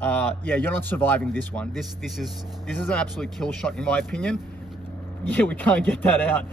Yeah, you're not surviving this one. This is an absolute kill shot in my opinion. Yeah, we can't get that out.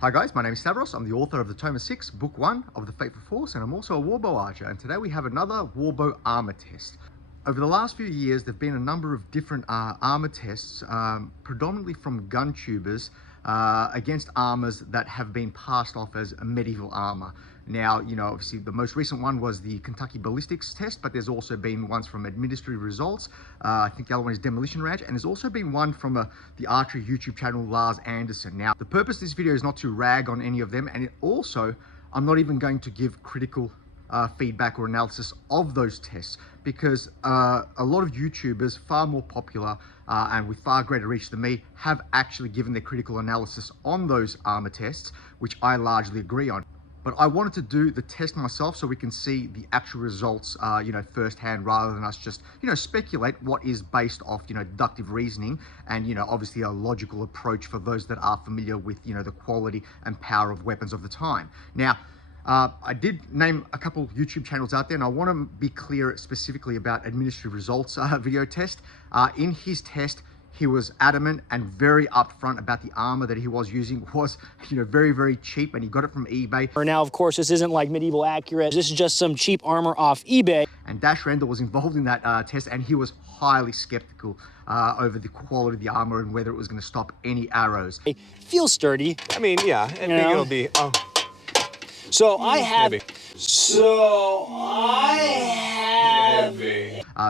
Hi guys, my name is Stavros. I'm the author of the Tome 6, Book 1 of the Fateful Force, and I'm also a Warbow archer, and today we have another Warbow armor test. Over the last few years, there have been a number of different armor tests, predominantly from gun tubers, against armors that have been passed off as a medieval armor. Now, you know, obviously the most recent one was the Kentucky ballistics test, but there's also been ones from Administrative Results. I think the other one is Demolition Ranch, and there's also been one from the archery YouTube channel, Lars Anderson. Now, the purpose of this video is not to rag on any of them, and I'm not even going to give critical feedback or analysis of those tests, because a lot of YouTubers far more popular and with far greater reach than me have actually given their critical analysis on those armor tests, which I largely agree on. But I wanted to do the test myself so we can see the actual results, you know, firsthand, rather than us just, you know, speculate what is based off, you know, deductive reasoning and, you know, obviously a logical approach for those that are familiar with, you know, the quality and power of weapons of the time. Now, I did name a couple YouTube channels out there, and I want to be clear specifically about Administrative Results video test. In his test, he was adamant and very upfront about the armor that he was using was, you know, very, very cheap, and he got it from eBay. Now, of course, this isn't like medieval accurate. This is just some cheap armor off eBay. And Dash Render was involved in that test, and he was highly skeptical over the quality of the armor and whether it was going to stop any arrows. It feels sturdy. I mean, yeah, and maybe it'll be, So I have... maybe.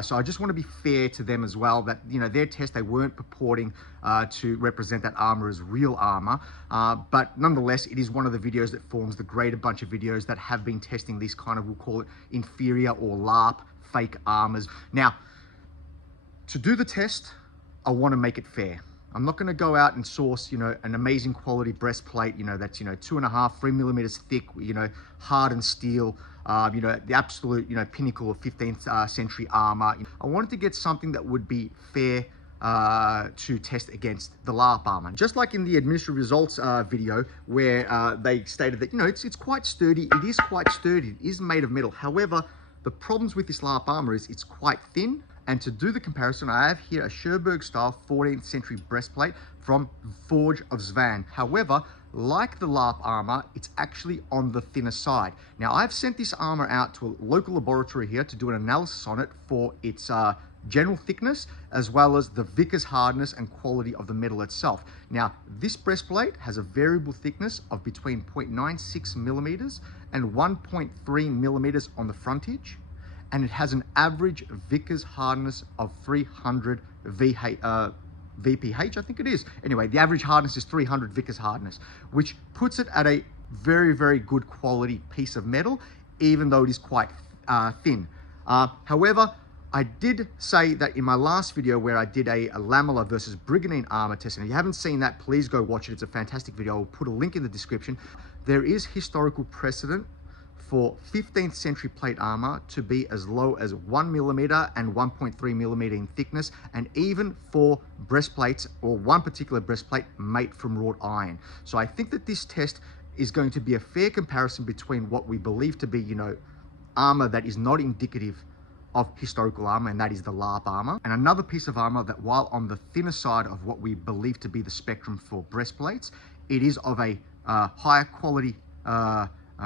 So I just want to be fair to them as well, that, you know, their test, they weren't purporting to represent that armor as real armor, but nonetheless, it is one of the videos that forms the greater bunch of videos that have been testing these kind of, we'll call it inferior or LARP fake armors. Now, to do the test, I want to make it fair. I'm not going to go out and source, you know, an amazing quality breastplate, you know, that's, you know, 2.5, 3 millimeters thick, you know, hardened steel, you know, the absolute, you know, pinnacle of 15th century armor. I wanted to get something that would be fair to test against the LARP armor. Just like in the Administrative Results video, where they stated that, you know, it's quite sturdy. It is quite sturdy. It is made of metal. However, the problems with this LARP armor is it's quite thin. And to do the comparison, I have here a Churburg style 14th century breastplate from Forge of Svan. However, like the LARP armor, it's actually on the thinner side. Now, I've sent this armor out to a local laboratory here to do an analysis on it for its general thickness, as well as the Vickers hardness and quality of the metal itself. Now, this breastplate has a variable thickness of between 0.96 millimeters and 1.3 millimeters on the frontage, and it has an average Vickers hardness of 300 VPH, I think it is. Anyway, the average hardness is 300 Vickers hardness, which puts it at a very, very good quality piece of metal, even though it is quite thin. However, I did say that in my last video where I did a lamellar versus brigandine armor test, and if you haven't seen that, please go watch it. It's a fantastic video. I'll put a link in the description. There is historical precedent for 15th century plate armor to be as low as 1 millimeter and 1.3 millimeter in thickness, and even for breastplates, or one particular breastplate made from wrought iron. So I think that this test is going to be a fair comparison between what we believe to be, you know, armor that is not indicative of historical armor, and that is the LARP armor, and another piece of armor that, while on the thinner side of what we believe to be the spectrum for breastplates, it is of a higher quality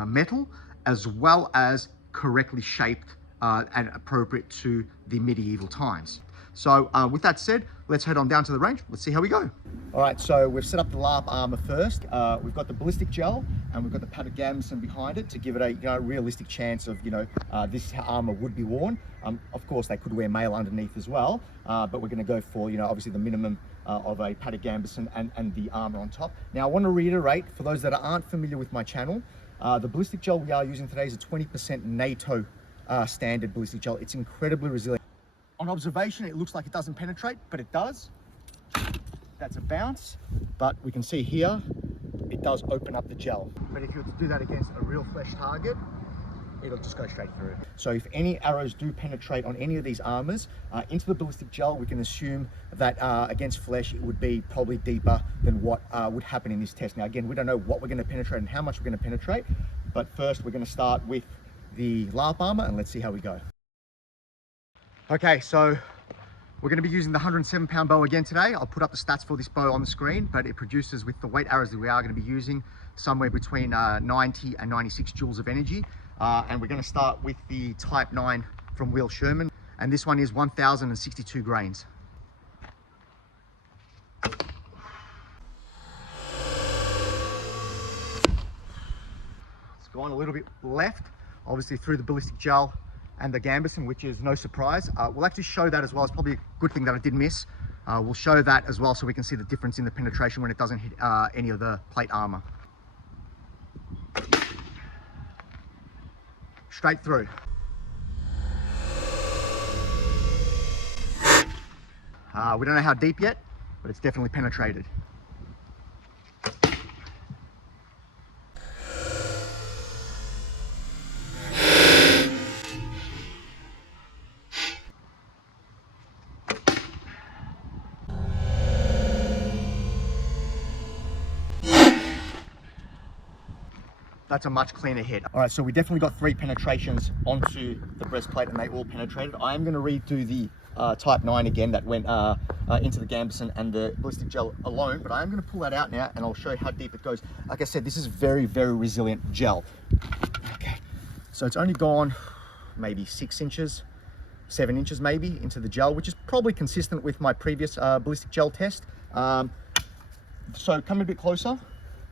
metal, as well as correctly shaped and appropriate to the medieval times. So with that said, let's head on down to the range. Let's see how we go. All right, so we've set up the LARP armor first. We've got the ballistic gel, and we've got the padded gambeson behind it to give it a, you know, realistic chance of, you know, this is how armor would be worn. Of course, they could wear mail underneath as well, but we're going to go for, you know, obviously the minimum of a padded gambeson and the armor on top. Now, I want to reiterate, for those that aren't familiar with my channel, the ballistic gel we are using today is a 20% NATO standard ballistic gel. It's incredibly resilient. On observation, it looks like it doesn't penetrate, but it does. That's a bounce, but we can see here, it does open up the gel. But if you were to do that against a real flesh target, it'll just go straight through. So if any arrows do penetrate on any of these armors into the ballistic gel, we can assume that against flesh, it would be probably deeper than what would happen in this test. Now, again, we don't know what we're going to penetrate and how much we're going to penetrate, but first we're going to start with the LARP armor and let's see how we go. Okay, so we're going to be using the 107-pound bow again today. I'll put up the stats for this bow on the screen, but it produces, with the weight arrows that we are going to be using, somewhere between 90 and 96 joules of energy. And we're going to start with the Type 9 from Sherman, and this one is 1,062 grains. It's gone a little bit left, obviously through the ballistic gel and the gambeson, which is no surprise. We'll actually show that as well. It's probably a good thing that I did miss. We'll show that as well so we can see the difference in the penetration when it doesn't hit any of the plate armor. Straight through. We don't know how deep yet, but it's definitely penetrated. That's a much cleaner hit. All right, so we definitely got 3 penetrations onto the breastplate and they all penetrated. I am going to redo the Type 9 again that went into the gambeson and the ballistic gel alone, but I am going to pull that out now and I'll show you how deep it goes. Like I said, this is very, very resilient gel. Okay, so it's only gone maybe 6 inches, 7 inches maybe into the gel, which is probably consistent with my previous ballistic gel test. So come a bit closer.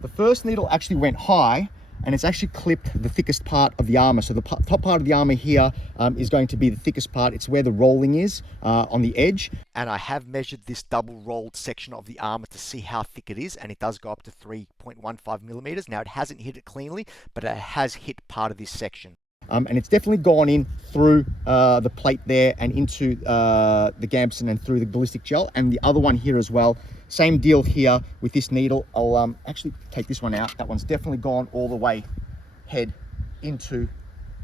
The first needle actually went high, and it's actually clipped the thickest part of the armor. So the top part of the armor here is going to be the thickest part. It's where the rolling is on the edge. And I have measured this double rolled section of the armor to see how thick it is, and it does go up to 3.15 millimeters. Now it hasn't hit it cleanly, but it has hit part of this section. And it's definitely gone in through the plate there and into the gambeson and through the ballistic gel, and the other one here as well. Same deal here with this needle. I'll actually take this one out. That one's definitely gone all the way head into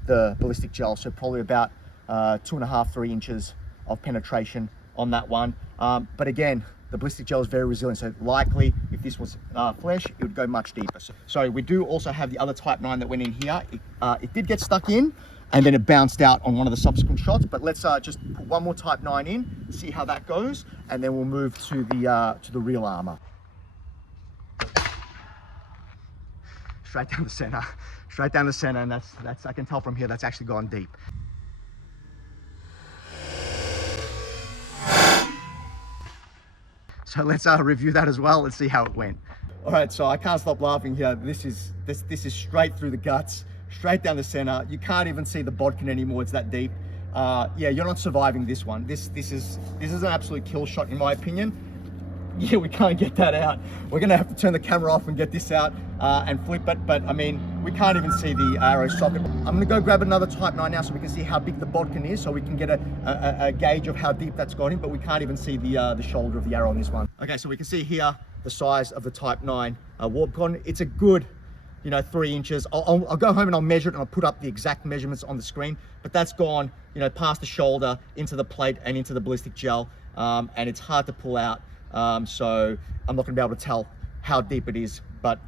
the ballistic gel. So probably about 2.5, 3 inches of penetration on that one. But again, the ballistic gel is very resilient. So likely if this was flesh, it would go much deeper. So we do also have the other Type 9 that went in here. It did get stuck in and then it bounced out on one of the subsequent shots. But let's just put one more Type 9 in, see how that goes, and then we'll move to the real armor. Straight down the center, and that's I can tell from here that's actually gone deep. So let's review that as well. Let's see how it went. All right, so I can't stop laughing here. This is straight through the guts, straight down the center. You can't even see the bodkin anymore. It's that deep. Yeah, you're not surviving this one. This is an absolute kill shot in my opinion. Yeah, we can't get that out. We're gonna have to turn the camera off and get this out and flip it. But I mean, we can't even see the arrow socket. I'm gonna go grab another Type 9 now so we can see how big the bodkin is, so we can get a gauge of how deep that's got in. But we can't even see the shoulder of the arrow on this one. Okay, so we can see here the size of the Type 9 Warbow. It's a good, 3 inches. I'll go home and I'll measure it and I'll put up the exact measurements on the screen. But that's gone, past the shoulder, into the plate and into the ballistic gel, and it's hard to pull out. So I'm not going to be able to tell how deep it is, but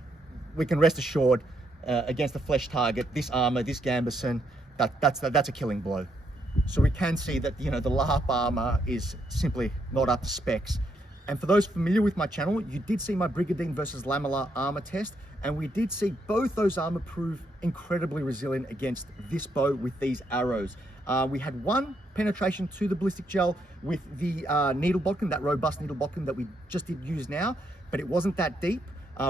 we can rest assured against a flesh target, this armor, this gambeson, that's a killing blow. So we can see that the LARP armor is simply not up to specs. And for those familiar with my channel, you did see my Brigadine versus Lamellar armor test, and we did see both those armor prove incredibly resilient against this bow with these arrows. We had one penetration to the ballistic gel with the needle bodkin, that robust needle bodkin that we just did use now, but it wasn't that deep,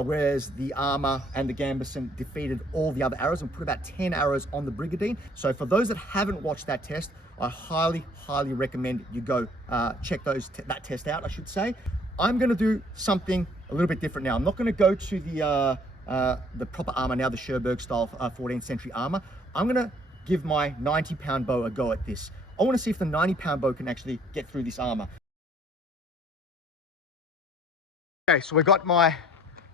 whereas the armor and the gambeson defeated all the other arrows and put about 10 arrows on the Brigadine. So for those that haven't watched that test, I highly recommend you go check that test out, I should say. I'm going to do something a little bit different now. I'm not going to go to the proper armor now, the Churburg style 14th century armor. I'm going to give my 90-pound bow a go at this. I want to see if the 90-pound bow can actually get through this armor. Okay, so we've got my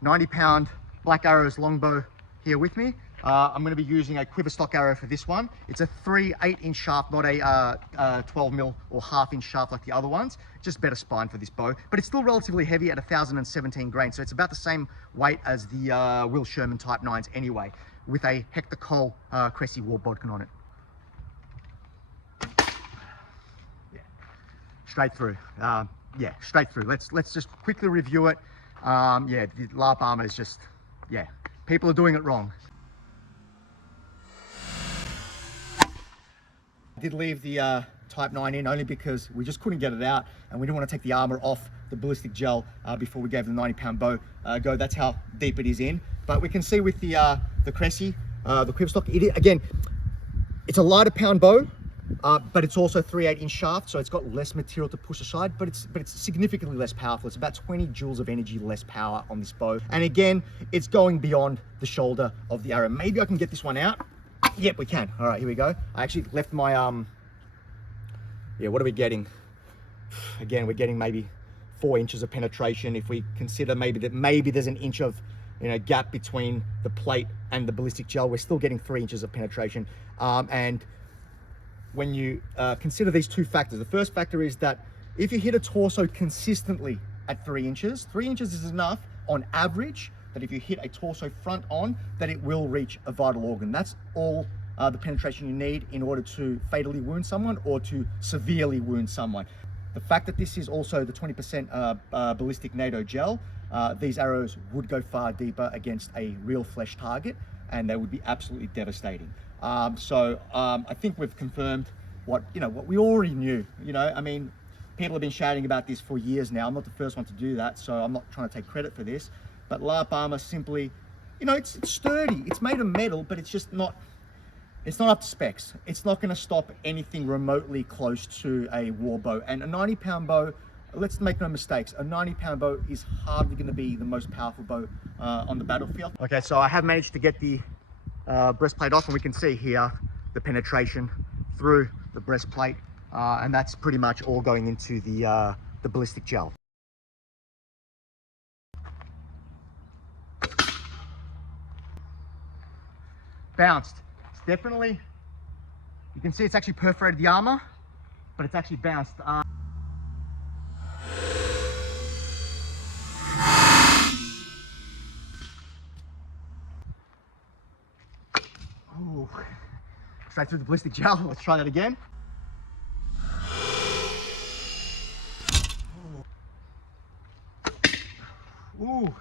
90-pound Black Arrows longbow here with me. I'm going to be using a Quiverstock arrow for this one. It's a 8-inch shaft, not a 12 mil or half-inch shaft like the other ones. Just better spine for this bow, but it's still relatively heavy at 1,017 grains, so it's about the same weight as the Will Sherman Type 9s anyway, with a Hector Cressy Warbow on it. Yeah, straight through. Yeah, straight through. Let's just quickly review it. Yeah, the LARP Armour is just, yeah, people are doing it wrong. I did leave the Type 9 in only because we just couldn't get it out, and we didn't want to take the armor off the ballistic gel before we gave the 90-pound bow a go. That's how deep it is in. But we can see with the Cressy, the Quiverstock, again, it's a lighter pound bow, but it's also 3/8-inch shaft, so it's got less material to push aside, but it's significantly less powerful. It's about 20 joules of energy less power on this bow. And again, it's going beyond the shoulder of the arrow. Maybe I can get this one out. Yep, we can. All right, here we go. I actually left my, yeah, what are we getting? Again, we're getting maybe 4 inches of penetration. If we consider maybe there's an inch of, gap between the plate and the ballistic gel, we're still getting 3 inches of penetration. And when you consider these two factors, the first factor is that if you hit a torso consistently at 3 inches, 3 inches is enough on average that if you hit a torso front on, that it will reach a vital organ. That's all the penetration you need in order to fatally wound someone or to severely wound someone. The fact that this is also the 20% ballistic NATO gel, these arrows would go far deeper against a real flesh target, and they would be absolutely devastating. So I think we've confirmed what we already knew. I mean, people have been shouting about this for years now. I'm not the first one to do that, so I'm not trying to take credit for this. But LARP Armour simply, it's sturdy. It's made of metal, but it's not up to specs. It's not going to stop anything remotely close to a Warbow. And a 90-pound bow, let's make no mistakes, a 90-pound bow is hardly going to be the most powerful bow on the battlefield. Okay, so I have managed to get the breastplate off, and we can see here the penetration through the breastplate, and that's pretty much all going into the ballistic gel. Bounced. It's definitely, you can see it's actually perforated the armor, but it's actually bounced. Ooh. Straight through the ballistic gel. Let's try that again. Ooh.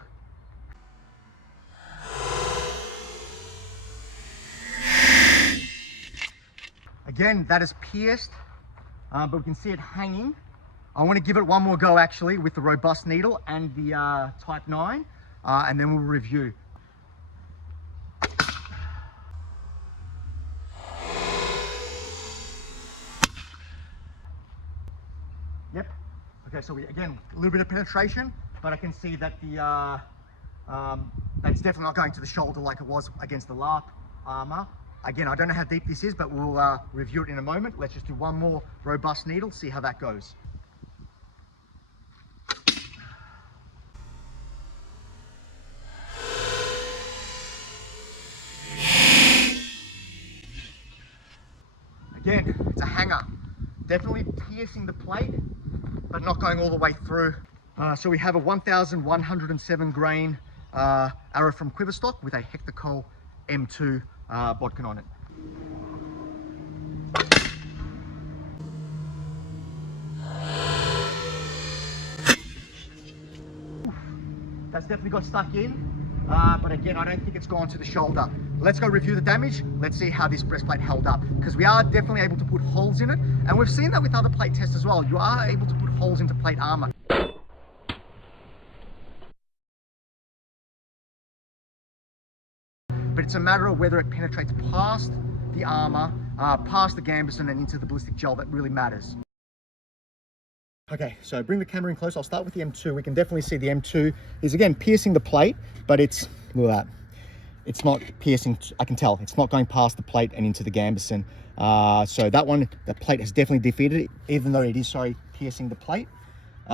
Again, that is pierced, but we can see it hanging. I want to give it one more go actually with the robust needle and the Type 9, and then we'll review. Yep. Okay, so again, a little bit of penetration, but I can see that that's definitely not going to the shoulder like it was against the LARP Armour. Again, I don't know how deep this is, but we'll review it in a moment. Let's just do one more robust needle, see how that goes. Again, it's a hanger. Definitely piercing the plate, but not going all the way through. So we have a 1,107 grain arrow from Quiverstock with a Hector M2 bodkin on it. That's definitely got stuck in, but again, I don't think it's gone to the shoulder. Let's go review the damage. Let's see how this breastplate held up, because we are definitely able to put holes in it, and we've seen that with other plate tests as well. You are able to put holes into plate armor. But it's a matter of whether it penetrates past the armor, past the gambeson and into the ballistic gel that really matters. Okay, so bring the camera in close. I'll start with the M2. We can definitely see the M2 is again piercing the plate, but look at that. it's not piercing. I can tell it's not going past the plate and into the gambeson. So that one, the plate has definitely defeated it, even though it is, sorry, piercing the plate.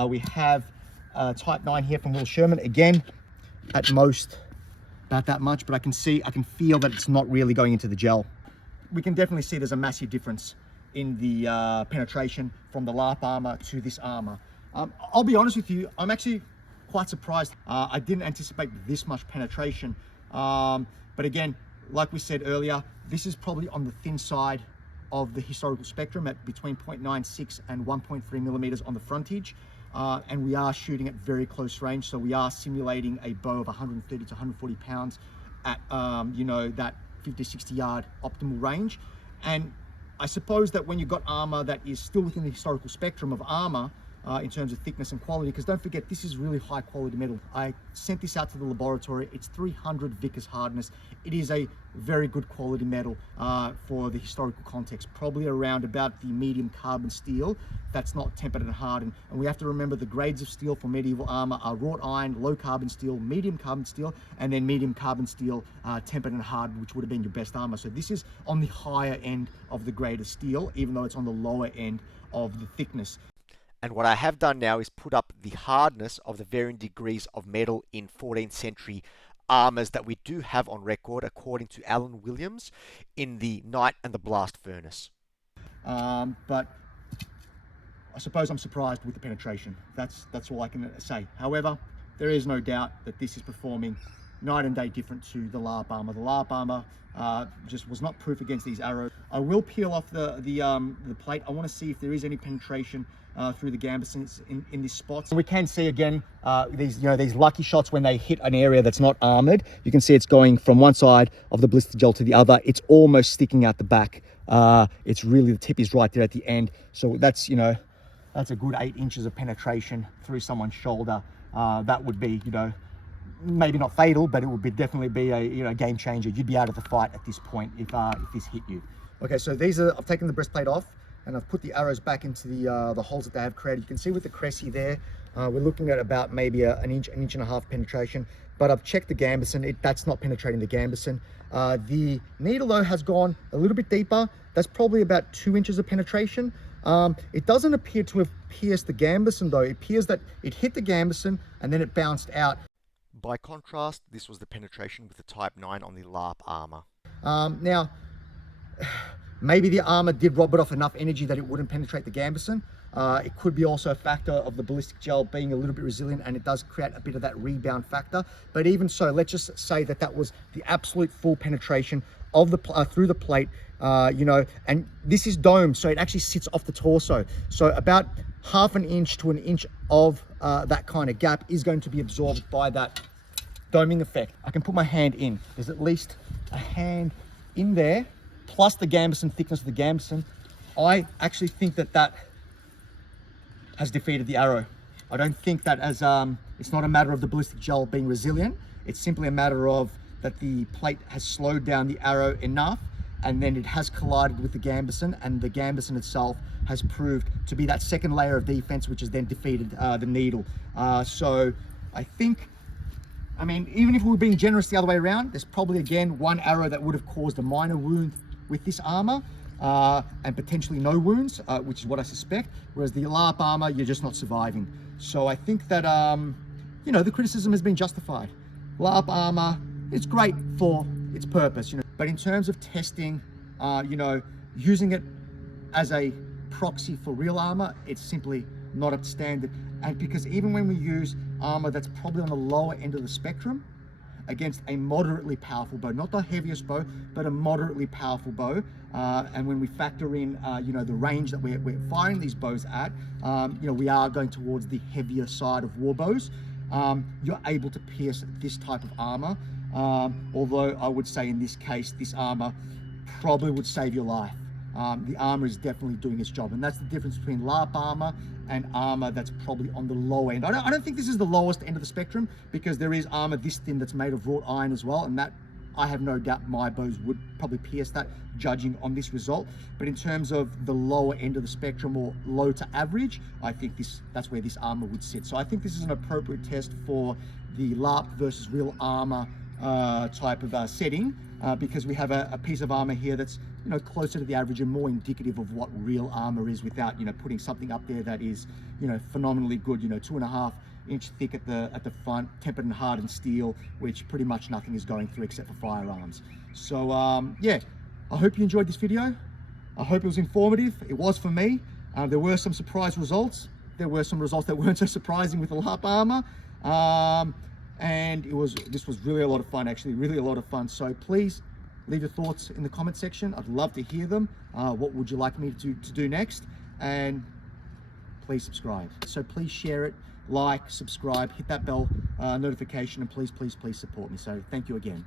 We have type 9 here from Will Sherman. Again, at most about that much, but I can feel that it's not really going into the gel. We can definitely see there's a massive difference in the penetration from the LARP armor to this armor. I'll be honest with you, I'm actually quite surprised. I didn't anticipate this much penetration. But again, like we said earlier, this is probably on the thin side of the historical spectrum at between 0.96 and 1.3 millimeters on the frontage. And we are shooting at very close range. So we are simulating a bow of 130 to 140 pounds at, you know, that 50, 60 yard optimal range. And I suppose that when you've got armor that is still within the historical spectrum of armor, in terms of thickness and quality, because don't forget, this is really high quality metal. I sent this out to the laboratory. It's 300 Vickers hardness. It is a very good quality metal for the historical context, probably around about the medium carbon steel that's not tempered and hardened. And we have to remember the grades of steel for medieval armor are wrought iron, low carbon steel, medium carbon steel, and then medium carbon steel tempered and hardened, which would have been your best armor. So this is on the higher end of the grade of steel, even though it's on the lower end of the thickness. And what I have done now is put up the hardness of the varying degrees of metal in 14th century armors that we do have on record, according to Alan Williams, in the Night and the Blast Furnace. But I suppose I'm surprised with the penetration. That's all I can say. However, there is no doubt that this is performing night and day different to the LARP armor. The LARP armor just was not proof against these arrows. I will peel off the plate. I want to see if there is any penetration through the gambesons in this spot. So we can see again these lucky shots when they hit an area that's not armored. You can see it's going from one side of the blister gel to the other. It's almost sticking out the back. It's really, the tip is right there at the end. So that's, you know, that's a good 8 inches of penetration through someone's shoulder. That would be, you know, maybe not fatal, but it would definitely be a game changer. You'd be out of the fight at this point if this hit you. Okay, so I've taken the breastplate off and I've put the arrows back into the holes that they have created. You can see with the Cressy there, we're looking at about maybe an inch and a half penetration, but I've checked the gambeson. That's not penetrating the gambeson. The needle though has gone a little bit deeper. That's probably about 2 inches of penetration. It doesn't appear to have pierced the gambeson though. It appears that it hit the gambeson and then it bounced out. By contrast, this was the penetration with the Type 9 on the LARP armor. Now, maybe the armor did rob it off enough energy that it wouldn't penetrate the gambeson. It could be also a factor of the ballistic gel being a little bit resilient, and it does create a bit of that rebound factor. But even so, let's just say that that was the absolute full penetration of the through the plate, you know, and this is domed, so it actually sits off the torso. So about half an inch to an inch of that kind of gap is going to be absorbed by that doming effect. I can put my hand in. There's at least a hand in there, plus the gambeson, thickness of the gambeson. I actually think that that has defeated the arrow. I don't think that as it's not a matter of the ballistic gel being resilient. It's simply a matter of that the plate has slowed down the arrow enough, and then it has collided with the gambeson, and the gambeson itself has proved to be that second layer of defense, which has then defeated the needle. So I think, I mean, even if we were being generous the other way around, there's probably again one arrow that would have caused a minor wound with this armor, and potentially no wounds, which is what I suspect. Whereas the LARP armor, you're just not surviving. So I think that, you know, the criticism has been justified. LARP armor, it's great for its purpose, you know, but in terms of testing, you know, using it as a proxy for real armor, it's simply not up to standard. And because even when we use armor that's probably on the lower end of the spectrum against a moderately powerful bow, not the heaviest bow, but a moderately powerful bow, and when we factor in, you know, the range that we're firing these bows at, you know, we are going towards the heavier side of war bows. You're able to pierce this type of armor, although I would say in this case, this armor probably would save your life. The armor is definitely doing its job, and that's the difference between LARP armor and armor that's probably on the low end. I don't think this is the lowest end of the spectrum, because there is armor this thin that's made of wrought iron as well, and that I have no doubt my bows would probably pierce that, judging on this result. But in terms of the lower end of the spectrum, or low to average, I think that's where this armor would sit. So I think this is an appropriate test for the LARP versus real armor type of setting, because we have a piece of armor here that's, you know, closer to the average and more indicative of what real armor is, without, you know, putting something up there that is, you know, phenomenally good, you know, 2.5-inch thick at the front, tempered and hardened steel, which pretty much nothing is going through except for firearms. So yeah, I hope you enjoyed this video. I hope it was informative. It was for me. There were some surprise results. There were some results that weren't so surprising with the LARP armor. And this was really a lot of fun, actually, really a lot of fun. So please leave your thoughts in the comment section. I'd love to hear them. What would you like me to do next? And please subscribe. So please share it, like, subscribe, hit that bell notification, and please support me. So thank you again.